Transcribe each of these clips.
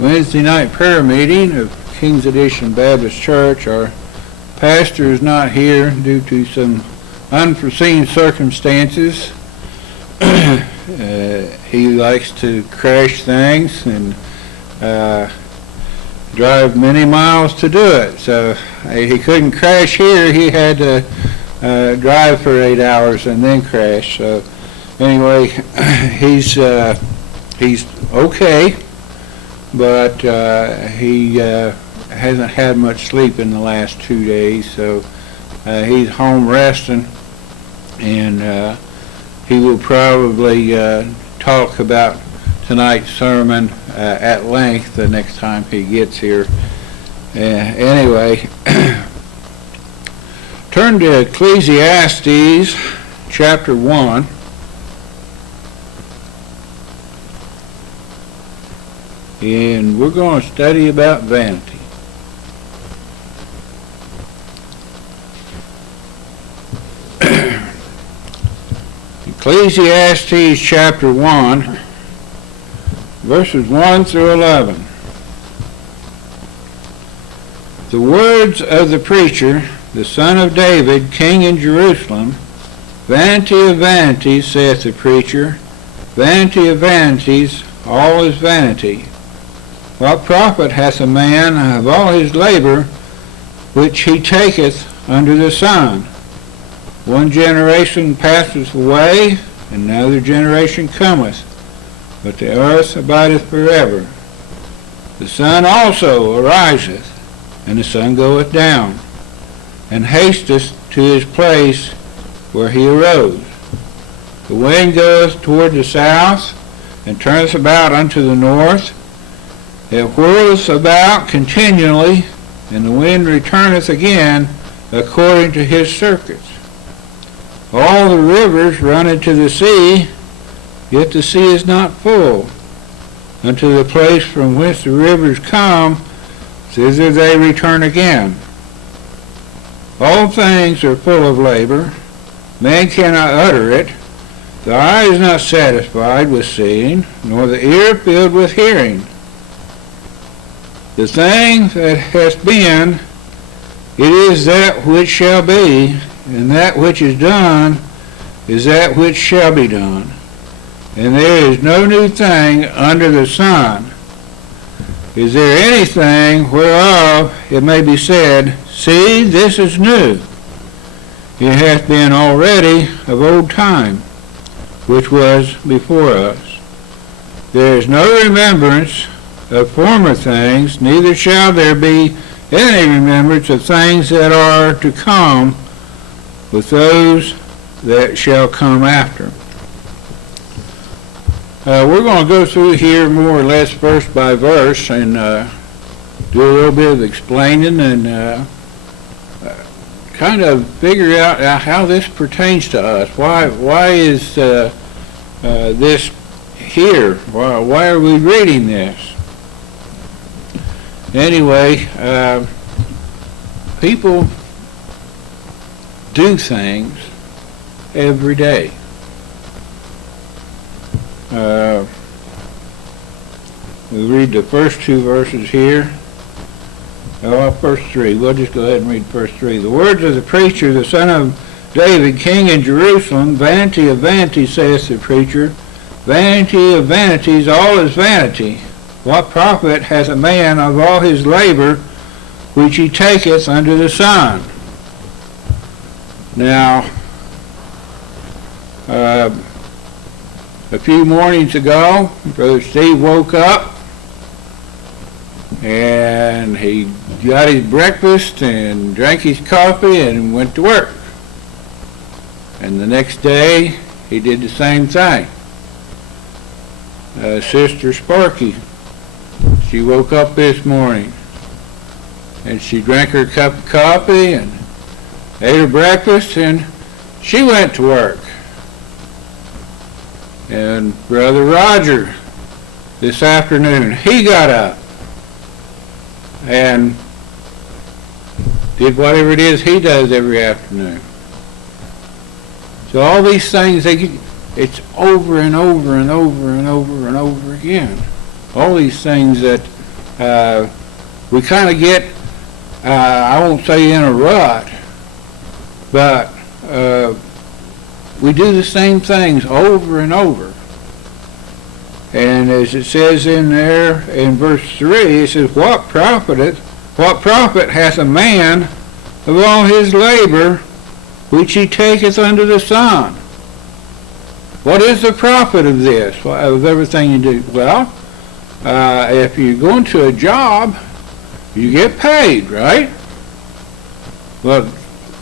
Wednesday night prayer meeting of King's Edition Baptist Church. Our pastor is not here due to some unforeseen circumstances. He likes to crash things and drive many miles to do it. So he couldn't crash here. He had to drive for 8 hours and then crash. So anyway, he's okay, but he hasn't had much sleep in the last 2 days. So he's home resting, and he will probably talk about tonight's sermon at length the next time he gets here. Anyway, turn to Ecclesiastes chapter 1. And we're going to study about vanity. Ecclesiastes chapter 1, verses 1 through 11. The words of the preacher, the son of David, king in Jerusalem. Vanity of vanities, saith the preacher, vanity of vanities, all is vanity. What profit hath a man of all his labor which he taketh under the sun? One generation passeth away, and another generation cometh, but the earth abideth forever. The sun also ariseth, and the sun goeth down, and hasteth to his place where he arose. The wind goeth toward the south, and turneth about unto the north. It whirleth about continually, and the wind returneth again according to his circuits. All the rivers run into the sea, yet the sea is not full. Unto the place from whence the rivers come, thither they return again. All things are full of labor. Man cannot utter it. The eye is not satisfied with seeing, nor the ear filled with hearing. The thing that has been, it is that which shall be, and that which is done is that which shall be done. And there is no new thing under the sun. Is there anything whereof it may be said, see, this is new? It hath been already of old time, which was before us. There is no remembrance of former things, neither shall there be any remembrance of things that are to come with those that shall come after. We're going to go through here more or less verse by verse and do a little bit of explaining and kind of figure out how this pertains to us. Why is this here? Why are we reading this? Anyway, people do things every day. We read the first two verses here. First three. We'll just go ahead and read first three. The words of the preacher, the son of David, king in Jerusalem. Vanity of vanities, saith the preacher. Vanity of vanities, all is vanity. What profit hath a man of all his labor which he taketh under the sun? Now, a few mornings ago, Brother Steve woke up and he got his breakfast and drank his coffee and went to work. And the next day, he did the same thing. Sister Sparky, she woke up this morning and she drank her cup of coffee and ate her breakfast and she went to work. And Brother Roger, this afternoon, he got up and did whatever it is he does every afternoon. So all these things, it's over and over and over and over and over again. All these things that we kind of get, I won't say in a rut, but we do the same things over and over. And as it says in there in verse 3, it says, what profit hath a man of all his labor which he taketh under the sun? What is the profit of this, of everything you do? Well, if you go into a job, you get paid, right? Well,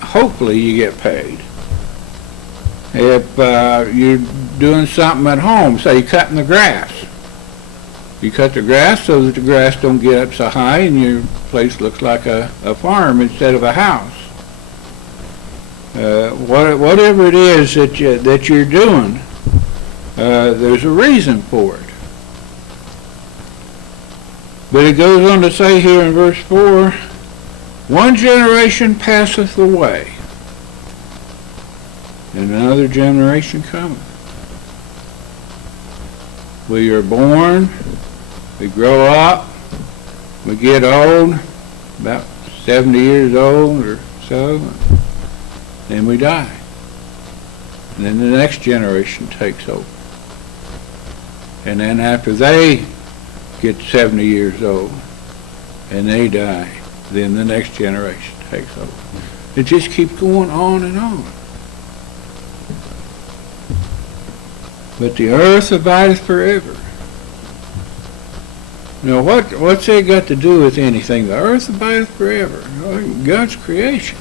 hopefully you get paid. If you're doing something at home, say you're cutting the grass. You cut the grass so that the grass don't get up so high and your place looks like a farm instead of a house. Whatever it is that you're doing, there's a reason for it. But it goes on to say here in verse 4, one generation passeth away, and another generation cometh. We are born, we grow up, we get old, about 70 years old or so, then we die. And then the next generation takes over. And then after they get 70 years old and they die, then the next generation takes over. It just keeps going on and on. But the earth abideth forever. Now what's that got to do with anything? The earth abideth forever. God's creation.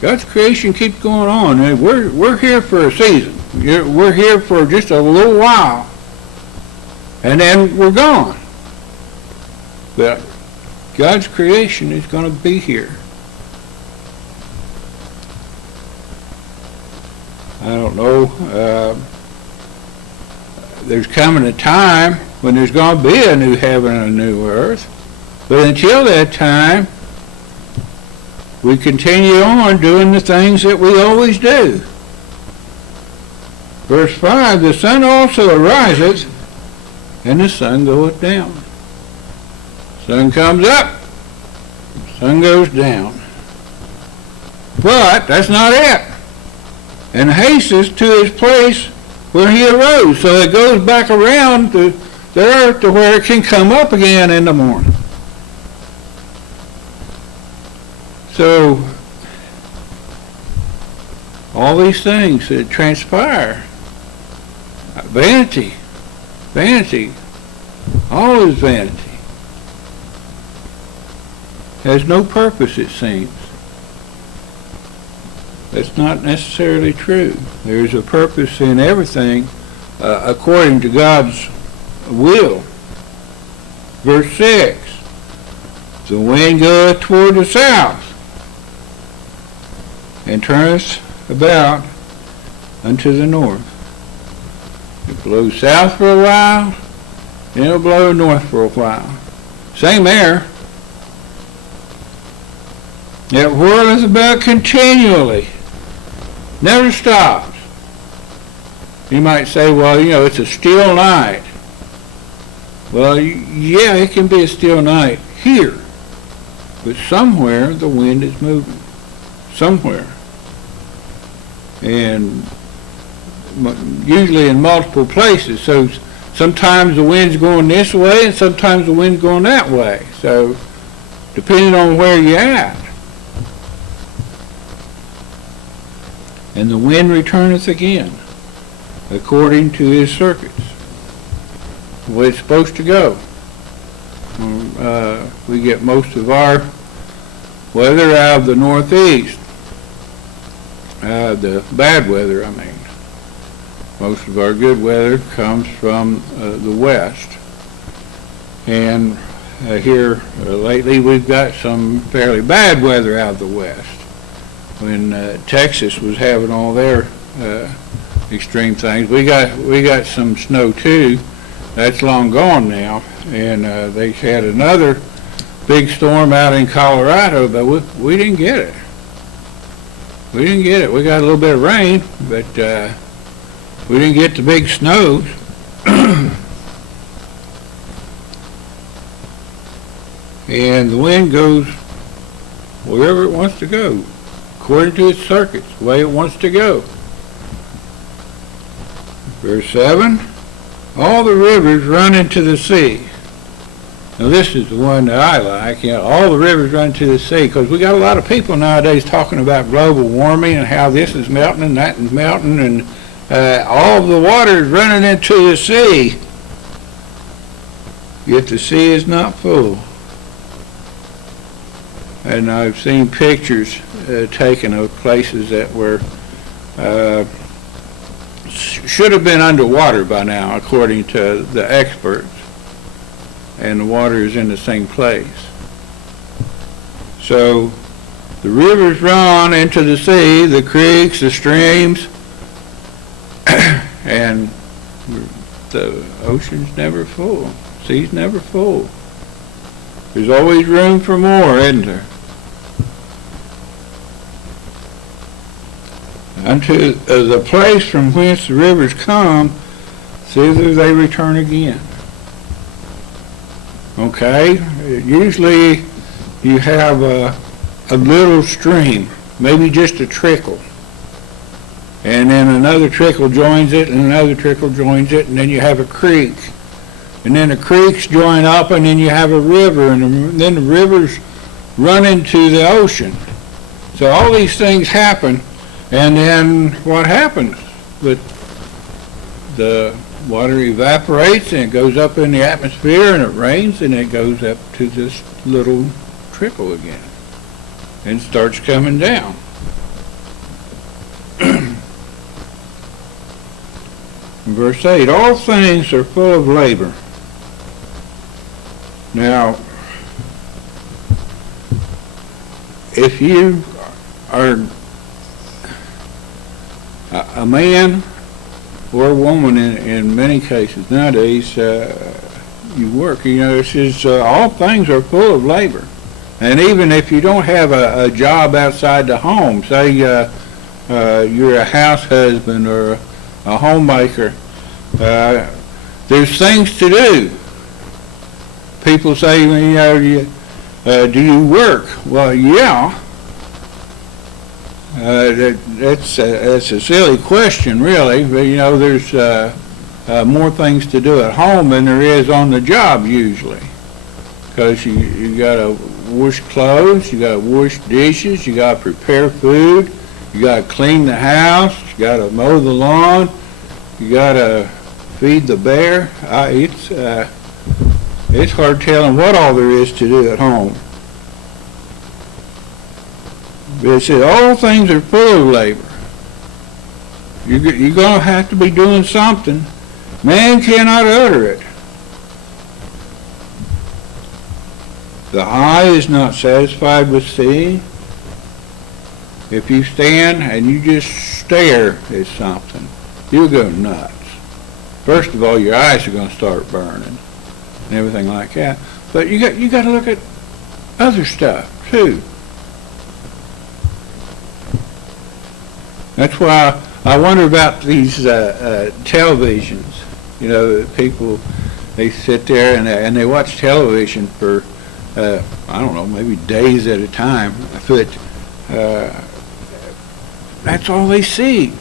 God's creation keeps going on. And we're here for a season. We're here for just a little while. And then we're gone. But God's creation is going to be here. I don't know. There's coming a time when there's going to be a new heaven and a new earth. But until that time, we continue on doing the things that we always do. Verse 5, the sun also ariseth, and the sun goeth down. Sun comes up, sun goes down. But that's not it. And hasteth to his place where he arose. So it goes back around the earth to where it can come up again in the morning. So all these things that transpire, vanity, all is vanity. Has no purpose, it seems. That's not necessarily true. There's a purpose in everything according to God's will. Verse 6, the wind goeth toward the south, and turneth about unto the north. It blows south for a while, then it'll blow north for a while. Same air. It whirleth about continually, never stops. You might say, well, it's a still night. Well, yeah, it can be a still night here, but somewhere the wind is moving. Somewhere. And usually in multiple places. So sometimes the wind's going this way and sometimes the wind's going that way. So depending on where you're at. And the wind returneth again, according to his circuits, the way it's supposed to go. We get most of our weather out of the northeast, the bad weather, I mean. Most of our good weather comes from the west. And here lately we've got some fairly bad weather out of the west. When Texas was having all their extreme things. We got some snow too. That's long gone now. And they had another big storm out in Colorado, but we didn't get it. We didn't get it. We got a little bit of rain, but we didn't get the big snows. and the wind goes wherever it wants to go, according to its circuits, the way it wants to go. Verse 7, all the rivers run into the sea. Now this is the one that I like, all the rivers run to the sea, because we got a lot of people nowadays talking about global warming and how this is melting and that is melting, and all of the water is running into the sea. Yet the sea is not full. And I've seen pictures taken of places that were should have been underwater by now, according to the experts, and the water is in the same place. So the rivers run into the sea, the creeks, the streams, and the ocean's never full. Sea's never full. There's always room for more, isn't there? Unto the place from whence the rivers come, thither they return again. Okay? Usually you have a little stream, maybe just a trickle. And then another trickle joins it, and another trickle joins it, and then you have a creek. And then the creeks join up, and then you have a river, and then the rivers run into the ocean. So all these things happen, and then what happens? The water evaporates, and it goes up in the atmosphere, and it rains, and it goes up to this little trickle again, and starts coming down. Verse 8, all things are full of labor. Now, if you are a man or a woman in many cases nowadays, you work, it says all things are full of labor. And even if you don't have a job outside the home, say you're a house husband or a homemaker, there's things to do. People say, do you work? Well, yeah. That's a silly question, really. But, there's more things to do at home than there is on the job usually. Because you got to wash clothes, you got to wash dishes, you got to prepare food, you got to clean the house, you got to mow the lawn, you got to feed the bear. It's hard telling what all there is to do at home. But it says all things are full of labor. You're going to have to be doing something. Man cannot utter it. The eye is not satisfied with seeing. If you stand and you just stare at something, you'll go nuts. First of all, your eyes are going to start burning and everything like that. But you got to look at other stuff too. That's why I wonder about these televisions. People, they sit there and they watch television for I don't know, maybe days at a time. But that's all they see.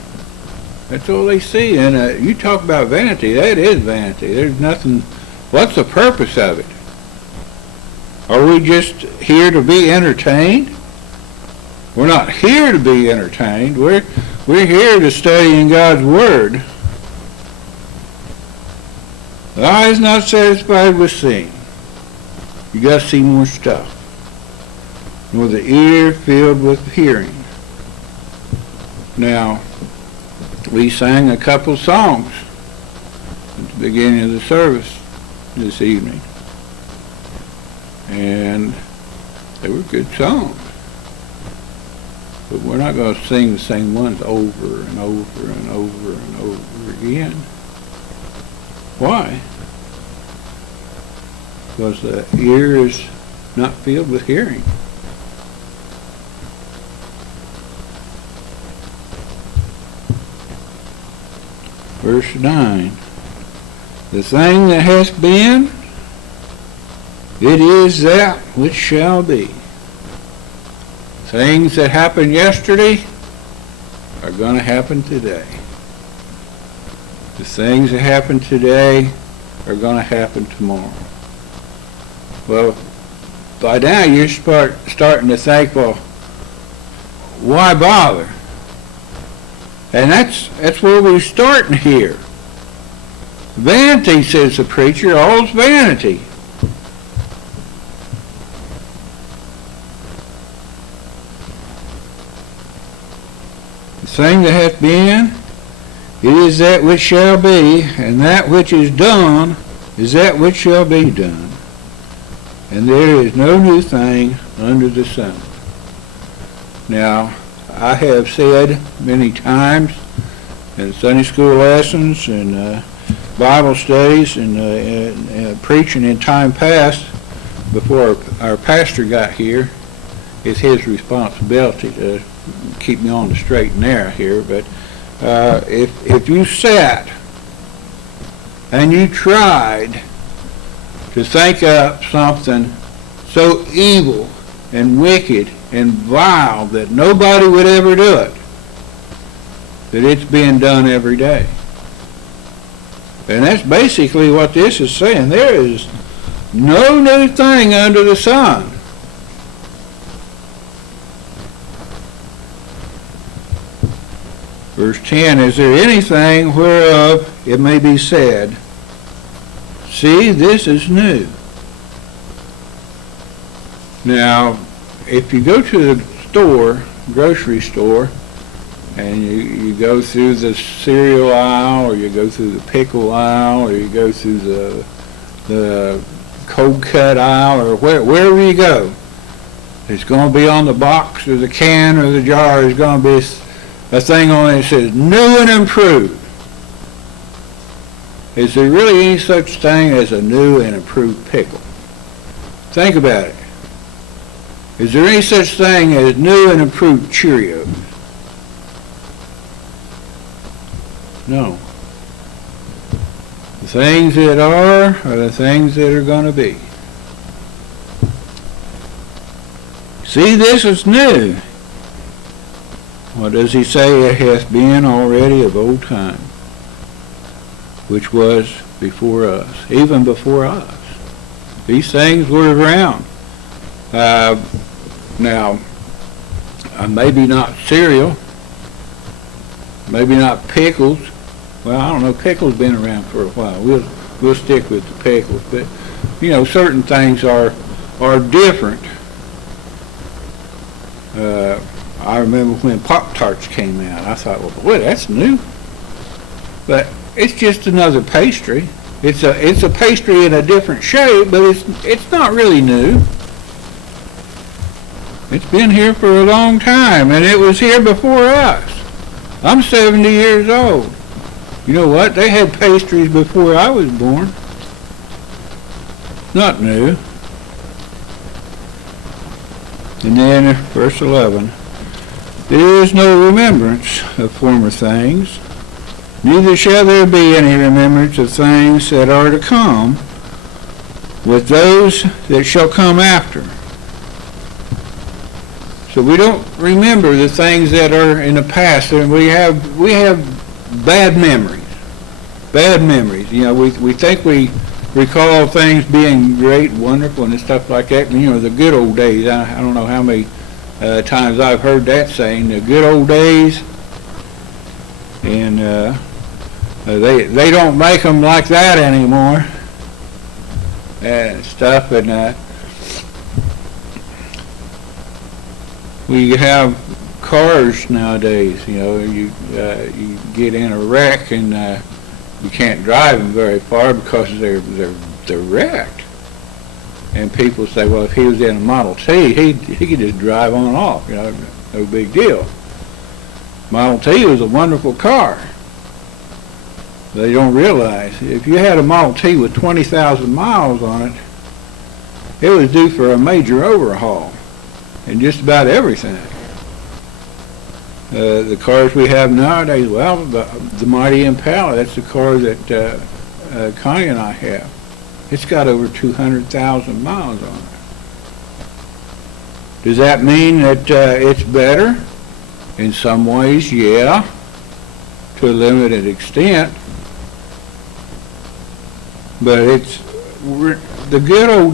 That's all they see. And you talk about vanity, that is vanity. There's nothing. What's the purpose of it? Are we just here to be entertained? We're not here to be entertained. We're here to study in God's Word. The eye is not satisfied with seeing. You got to see more stuff. Nor the ear filled with hearing. Now, we sang a couple songs at the beginning of the service this evening. And they were good songs. But we're not going to sing the same ones over and over and over and over again. Why? Because the ear is not filled with hearing. Verse 9. The thing that has been It is that which shall be. Things that happened yesterday are going to happen today. The things that happen today are going to happen tomorrow. Well, by now you're starting to think, well, why bother? And that's where we're starting here. Vanity, says the preacher, all's vanity. The thing that hath been, it is that which shall be, and that which is done is that which shall be done. And there is no new thing under the sun. Now, I have said many times in Sunday school lessons and Bible studies and preaching in time past, before our pastor got here, it's his responsibility to keep me on the straight and narrow here. But if you sat and you tried to think up something so evil and wicked and vile that nobody would ever do it, that it's being done every day. And that's basically what this is saying. There is no new thing under the sun. Verse 10, is there anything whereof it may be said, see, this is new? Now, if you go to the store, grocery store, and you go through the cereal aisle, or you go through the pickle aisle, or you go through the cold cut aisle, or wherever you go, it's going to be on the box or the can or the jar, there's going to be a thing on it that says new and improved. Is there really any such thing as a new and improved pickle? Think about it. Is there any such thing as new and improved Cheerios? No. The things that are the things that are going to be. See, this is new. What does he say? It hath been already of old time, which was before us, even before us. These things were around. Now, maybe not cereal, maybe not pickles. Well, I don't know. Pickles been around for a while. We'll stick with the pickles, but you know, certain things are different. I remember when Pop-Tarts came out. I thought, well, boy, that's new. But it's just another pastry. It's a pastry in a different shape, but it's not really new. It's been here for a long time, and it was here before us. I'm 70 years old. You know what? They had pastries before I was born. Not new. And then verse 11. There is no remembrance of former things, neither shall there be any remembrance of things that are to come with those that shall come after. So we don't remember the things that are in the past, and we have bad memories. Bad memories. You know, we think we recall things being great, wonderful, and stuff like that. You know, the good old days. I don't know how many times I've heard that saying, the good old days. And they don't make them like that anymore and stuff. And we have cars nowadays. You know, you get in a wreck and you can't drive them very far because they're wrecked. And people say, well, if he was in a Model T, he could just drive on off. You know, no big deal. Model T was a wonderful car. They don't realize if you had a Model T with 20,000 miles on it, it was due for a major overhaul in just about everything. The cars we have nowadays, well, the Mighty Impala, that's the car that Connie and I have. It's got over 200,000 miles on it. Does that mean that it's better? In some ways, yeah, to a limited extent. But it's the good old